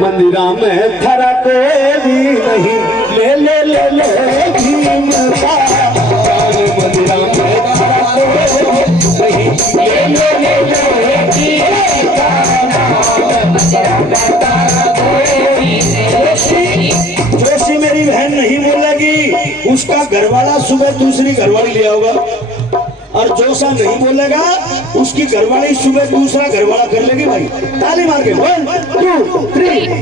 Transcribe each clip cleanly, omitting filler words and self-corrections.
मंदिरा में थरा कोई भी नहीं, ले ले ले ले भीम का मंदिरा में थरा कोई नहीं, ले ले ले ले भीम का मंदिरा में थरा कोई नहीं। जोशी मेरी बहन नहीं बोलेगी, उसका घरवाला सुबह दूसरी घरवाली ले आओगा, और जोशा नहीं बोलेगा उसकी घरवाली सुबह दूसरा घरवाला कर लेगी। भाई ताली मार के 1 2 3।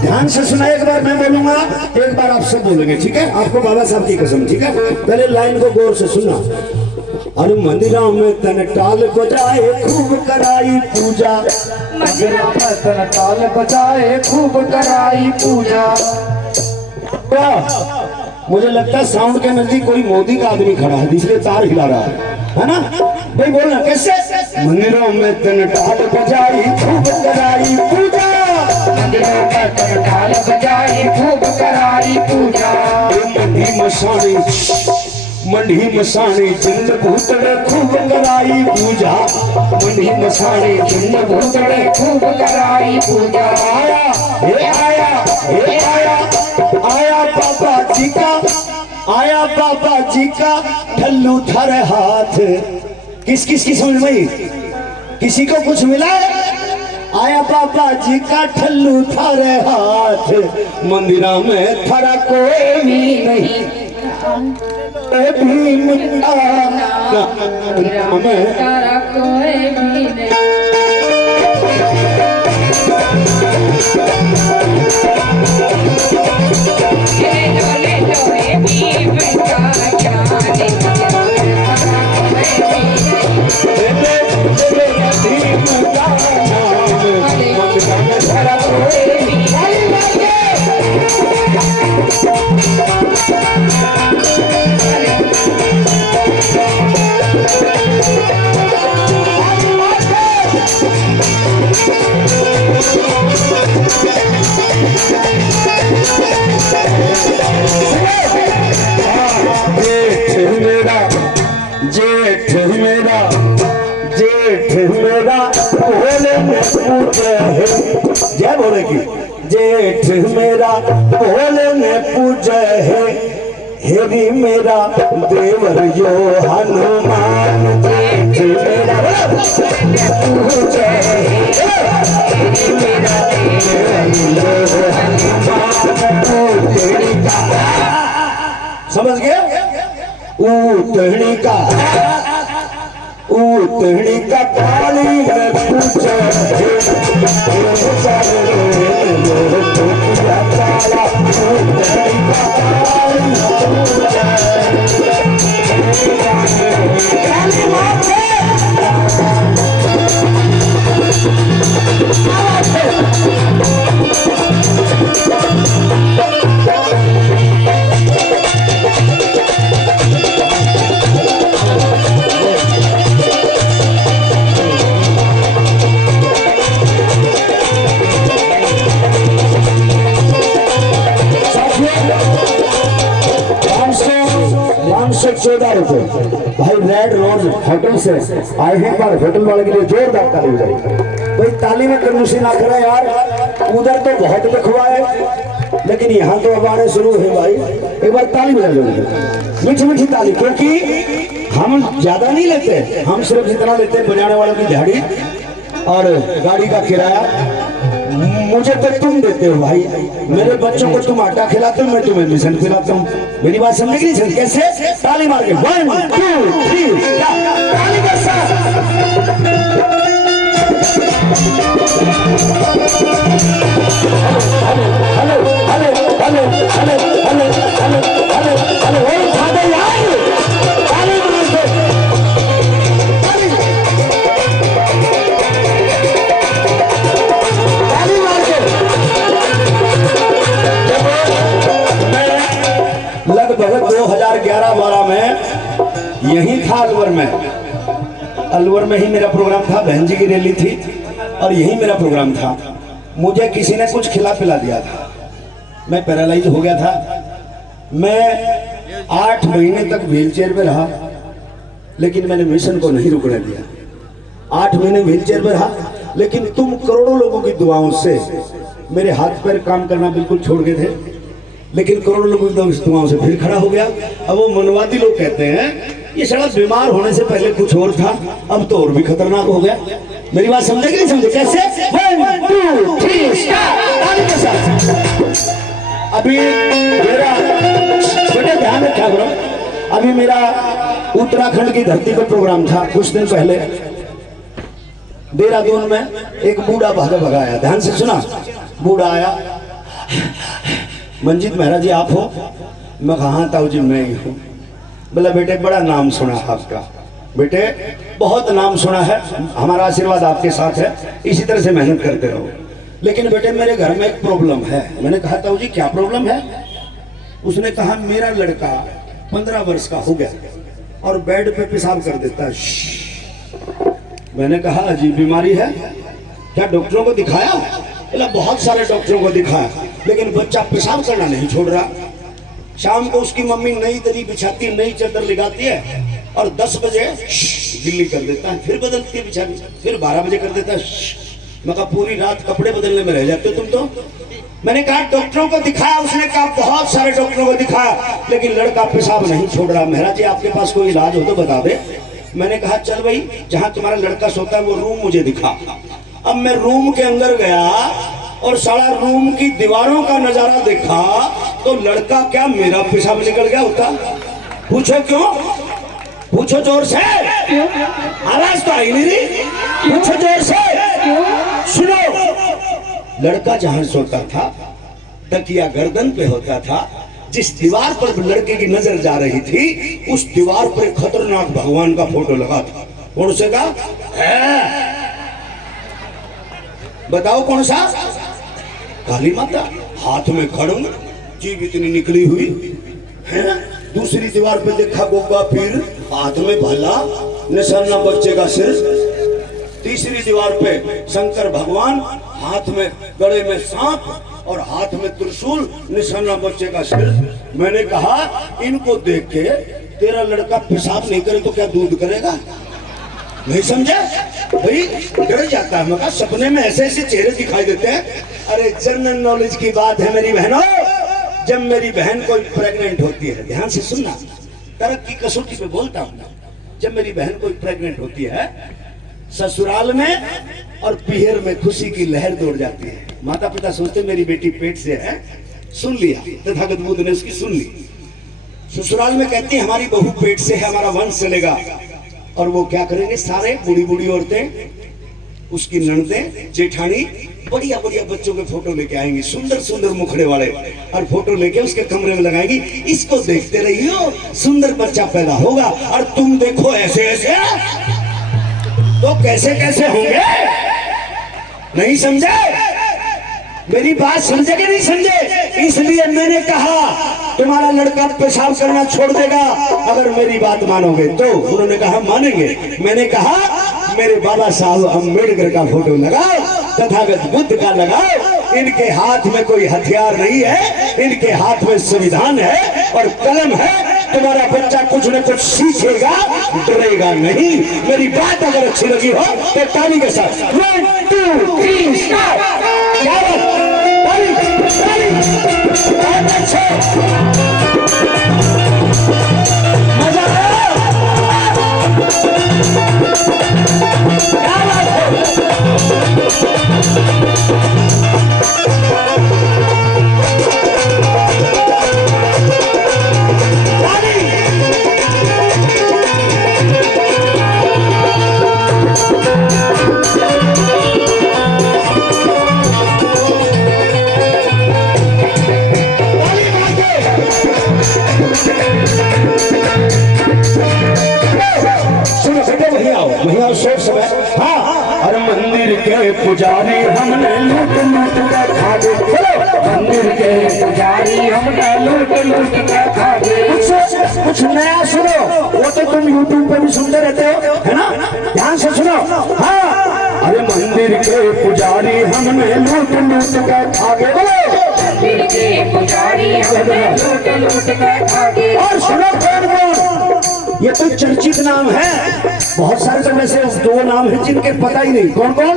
ध्यान से सुना, एक बार मैं बोलूंगा, एक बार आप सब बोलेंगे, ठीक है? आपको बाबा साहब की कसम, ठीक है? पहले लाइन को गौर से सुनना। अरे मंदिरों में तन टाल बजाए खूब कराई पूजा, मंदिरों में तन टाल बजाए खूब कराई पूजा। मुझे लगता है साउंड के नजदीक कोई मोदी का आदमी खड़ा है, इसलिए तार हिला रहा है ना? भाई बोलना कैसे? मंदिरों में तन टाल बजाई खूब कराई पूजा, मंदिरों में तन टाल बजाई खूब कराई पूजा। मंडी मसाणी जिंद भूतड़े खूब कराई पूजा, मंडी मसाणी जिंद भूतड़े खूब कराई पूजा। आया बाबा जी का, आया बाबा जी का ठल्लू थर हाथ। किस किस की समझ में? किसी को कुछ मिला? आया बाबा जी का ठल्लू थारे हाथ, मंदिरा में थरा कोई भी नहीं, भीम का मंदिरा में थरा कोई भी नहीं। जय बोलेगी। जेठ मेरा भोले ने पूजे है, हेरी मेरा देवर यो हनुमान। जेठ मेरा पूजे है, हेरी मेरा देवर यो हनुमान। समझ गए? ऊटनी का काली है पूछे ₹14 भाई रेड रोज होटल से आए हैं, पर होटल वाले के लिए जोरदार ताली बजाई। भाई ताली में कंजूसी ना करा यार, उधर तो बहुत लिखवाए लेकिन यहाँ तो अब आने शुरू है। भाई एक बार ताली बजा दो, मीठी मीठी ताली, क्योंकि हम ज्यादा नहीं लेते, हम सिर्फ जितना लेते हैं बजाने वालों की दिहाड़ी और गाड़ी का किराया। मुझे तो तुम देते हो भाई, मेरे बच्चों को तुम आटा खिलाते हो, मैं तुम्हें मिशन खिलाता हूँ। मेरी बात समझ गई? कैसे? ताली मार के 1 2 3 ताली के साथ। यही था अलवर में। अलवर में ही मेरा प्रोग्राम था, बहन जी की रैली थी और यही मेरा प्रोग्राम था। मुझे किसी ने कुछ खिला पिला दिया था, मैं पैरालाइज हो गया था। मैं 8 महीने तक व्हीलचेयर में रहा, लेकिन मैंने मिशन को नहीं रुकने दिया। 8 महीने व्हीलचेयर में रहा, लेकिन तुम करोड़ों लोगों की दुआओं से मेरे हाथ पैर काम करना बिल्कुल छोड़ गए थे, लेकिन करोड़ों लोगों की दुआओं से फिर खड़ा हो गया। अब वो मनवादी लोग कहते हैं ये साला बीमार होने से पहले कुछ और था, अब तो और भी खतरनाक हो गया। मेरी बात समझे कि नहीं समझे? कैसे? 1 2 3 स्टार्ट। अभी मेरा बेटे ध्यान रखा करो, अभी मेरा उत्तराखंड की धरती पर प्रोग्राम था कुछ दिन पहले। देहरादून में एक बूढ़ा भगाया, ध्यान से सुना। बूढ़ा आया, मंजीत महाराज जी आप हो? मैं कहा हाँ ताऊ जी मैं ही हूँ। बोला बेटे बड़ा नाम सुना आपका, बेटे बहुत नाम सुना है, हमारा आशीर्वाद आपके साथ है, इसी तरह से मेहनत करते रहो। लेकिन बेटे मेरे घर में एक प्रॉब्लम है। मैंने कहा ताऊ जी क्या प्रॉब्लम है? उसने कहा मेरा लड़का 15 वर्ष का हो गया और बेड पे पेशाब कर देता है। मैंने कहा अजीब बीमारी है, क्या डॉक्टरों को दिखाया? बोला बहुत सारे डॉक्टरों को दिखाया, लेकिन बच्चा पेशाब करना नहीं छोड़ रहा। शाम को उसकी मम्मी नई दरी बिछाती, नई चादर लगाती है और 10 बजे गिल्ली कर देता है, फिर बदलती है बिछानी, फिर 12 बजे कर देता है। मैं कहा पूरी रात कपड़े बदलने में रह जाते हो तुम तो। मैंने कहा डॉक्टरों को दिखाया, उसने कहा बहुत सारे डॉक्टरों को दिखाया, लेकिन लड़का पेशाब नहीं छोड़ रहा। महाराज जी आपके पास कोई इलाज हो तो बता दे। मैंने कहा चल भाई जहां तुम्हारा लड़का सोता है वो रूम मुझे दिखा। अब मैं रूम के अंदर गया और सारा रूम की दीवारों का नजारा देखा तो लड़का क्या मेरा पेशाब निकल गया होता। पूछो क्यों? पूछो जोर से, आवाज तो आई नहीं। पूछो जोर से, सुनो। लड़का जहां सोता था तकिया गर्दन पे होता था, जिस दीवार पर लड़के की नजर जा रही थी उस दीवार पर एक खतरनाक भगवान का फोटो लगा था। कौन से का है? बताओ कौन सा? काली माता, हाथ में खड़ंग, जीभ इतनी निकली हुई है। दूसरी दीवार पे देखा गोगा पीर, हाथ में भाला, निशाना बच्चे का सिर। तीसरी दीवार पे शंकर भगवान, हाथ में गले में सांप और हाथ में त्रिशूल, निशाना बच्चे का सिर। मैंने कहा इनको देख के तेरा लड़का पेशाब नहीं करे तो क्या दूध करेगा? नहीं समझे भाई? डर जाता है। मैं कहा सपने में ऐसे ऐसे चेहरे दिखाई देते हैं। अरे जनरल नॉलेज की बात है मेरी बहनों। जब मेरी बहन कोई प्रेग्नेंट होती है, ध्यान से सुनना, तरक की कसौटी पे बोलता हूँ। जब मेरी बहन कोई प्रेग्नेंट होती है, ससुराल में और पीहर में खुशी की लहर दौड़ जाती है। माता पिता सोचते मेरी बेटी पेट से है, सुन लिया, तथागत बुद्ध ने उसकी सुन ली। ससुराल में कहती है हमारी बहू पेट से है, हमारा वंश चलेगा। और वो क्या करेंगे? सारे बूढ़ी बूढ़ी औरतें, उसकी ननदें, जेठानी बढ़िया बढ़िया बच्चों के फोटो लेके आएंगी, सुंदर सुंदर मुखड़े वाले, और फोटो लेके उसके कमरे में लगाएंगी। इसको देखते रहियो, सुंदर बच्चा पैदा होगा। और तुम देखो ऐसे ऐसे तो कैसे कैसे होंगे। नहीं समझे? मेरी बात समझे कि नहीं समझे? इसलिए मैंने कहा तुम्हारा लड़का पेशाब करना छोड़ देगा अगर मेरी बात मानोगे तो। उन्होंने कहा मानेंगे। मैंने कहा मेरे बाबा साहब अम्बेडकर का फोटो लगाओ, तथागत बुद्ध का लगाओ। इनके हाथ में कोई हथियार नहीं है, इनके हाथ में संविधान है और कलम है। तुम्हारा बच्चा कुछ न कुछ सीखेगा, डरेगा नहीं। मेरी बात अगर अच्छी लगी हो तो ताली के साथ 1 2 3 स्टार्ट। मजा आया? क्या बात हाँ, हर मंदिर के पुजारी हमने लूट लूट के खा मंदिर के पुजारी हमने लूट लूट के खा गए। कुछ नया सुनो, वो तो तुम यूट्यूब पे भी सुनते रहते हो, है ना? ध्यान से सुनो। हाँ, अरे मंदिर के पुजारी हमने लूट लूट के खा गए। मंदिर के पुजारी हमने लूट लूट के खा गए। और सुनो कौन कौन, ये तो चर्चित नाम है, बहुत सारे तो वैसे दो नाम है जिनके पता ही नहीं। कौन कौन?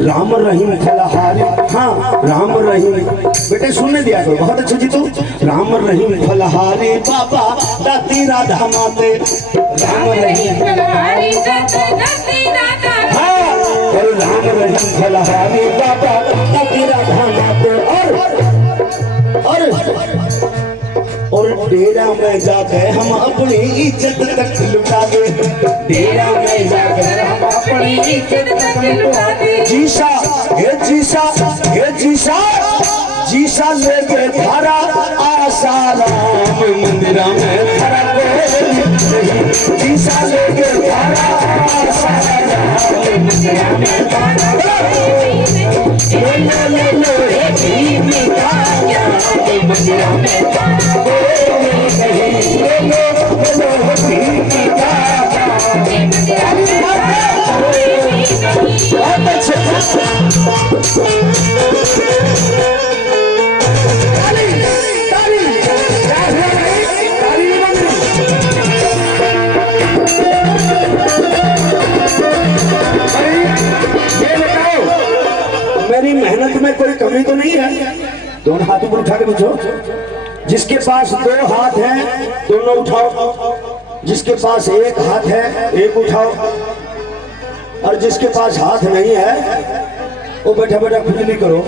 राम रहीम फलहारी। हाँ, राम रहीम बेटे सुनने दिया करो, बहुत अच्छे जी। तू राम रहीम फलहारी बाबा दाती राधा माते। राम रहीम फलहारी दाती राधा। हाँ, और राम रहीम फलहारी बाबा दाती राधा माते। और डेरा में जाकर हम अपनी इज्जत तक लुटा दे। डेरा में जाकर हम अपनी इज्जत तक लुटा दे। जीसा हे जीसा हे जीसा, जीसा लेके थारा आसाराम मंदिरा में थारा को। जीसा लेके थारा आसाराम मंदिरा में थारा को। लो हे भीमी काया मंदिरा में थारा को। लो भीमी काया मंदिरा में थारा को। बहुत अच्छे। मेरी मेहनत में कोई कमी तो नहीं है? दोनों हाथों पर उठा के पूछो। जिसके पास दो हाथ हैं दोनों उठाओ, जिसके पास एक हाथ है एक उठाओ, और जिसके पास हाथ नहीं है वो बैठा बैठा खुजली करो।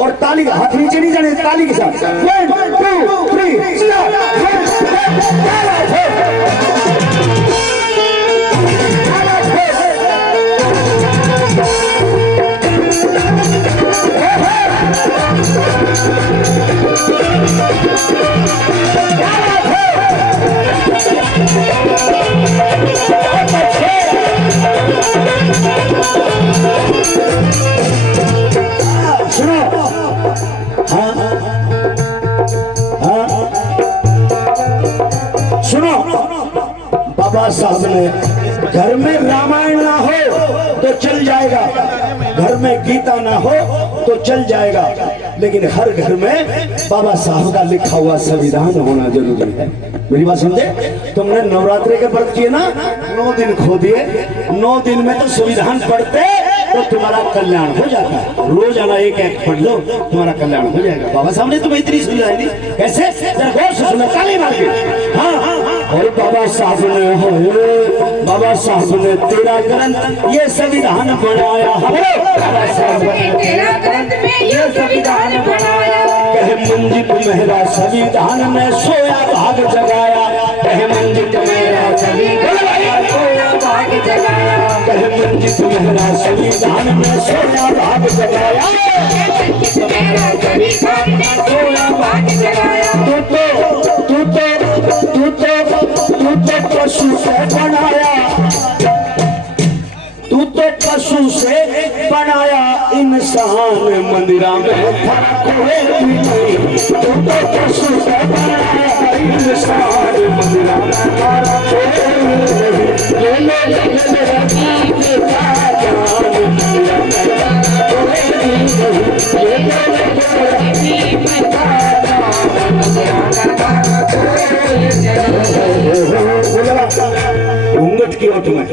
और ताली का हाथ नीचे नहीं जाने, ताली के साथ 1 2 3 स्टार्ट। सुनो, हाँ हाँ सुनो, बाबा साहब ने घर में रामायण ना हो तो चल जाएगा, घर में गीता ना हो तो चल जाएगा, लेकिन हर घर में बाबा साहब का लिखा हुआ संविधान होना जरूरी है। मेरी बात समझे? तुमने नवरात्रि के व्रत किए ना, 9 दिन खो दिए, 9 दिन में तो संविधान पढ़ते तो तुम्हारा कल्याण हो जाता है। रोजाना एक पढ़ लो, तुम्हारा कल्याण हो जाएगा। बाबा साहब ने तुम्हें इतनी सुविधाएं दी, कैसे? गौर से सुनो, ताली मार के। हाँ, और बाबा साहब ने बाबा साहब ने तेरा ग्रंथ ये संविधान बनाया। बाबा साहब ने तेरा ग्रंथ में ये संविधान बनाया। कहे मंजित मेरा संविधान में सोया भाग जगाया। कहे मंजित मेरा संविधान सोया भाग जगाया। कहे मंजित मेरा संविधान में सोया भाग जगाया। मेरा संविधान में सोया भाग जगाया। तू तो पशु से बनाया, तू तो पशु से बनाया इंसान मंदिरा में फर्क है नहीं। तू तो पशु से बनाया इंसान मंदिरा में फर्क है नहीं। ले ले घूंघट की ओट में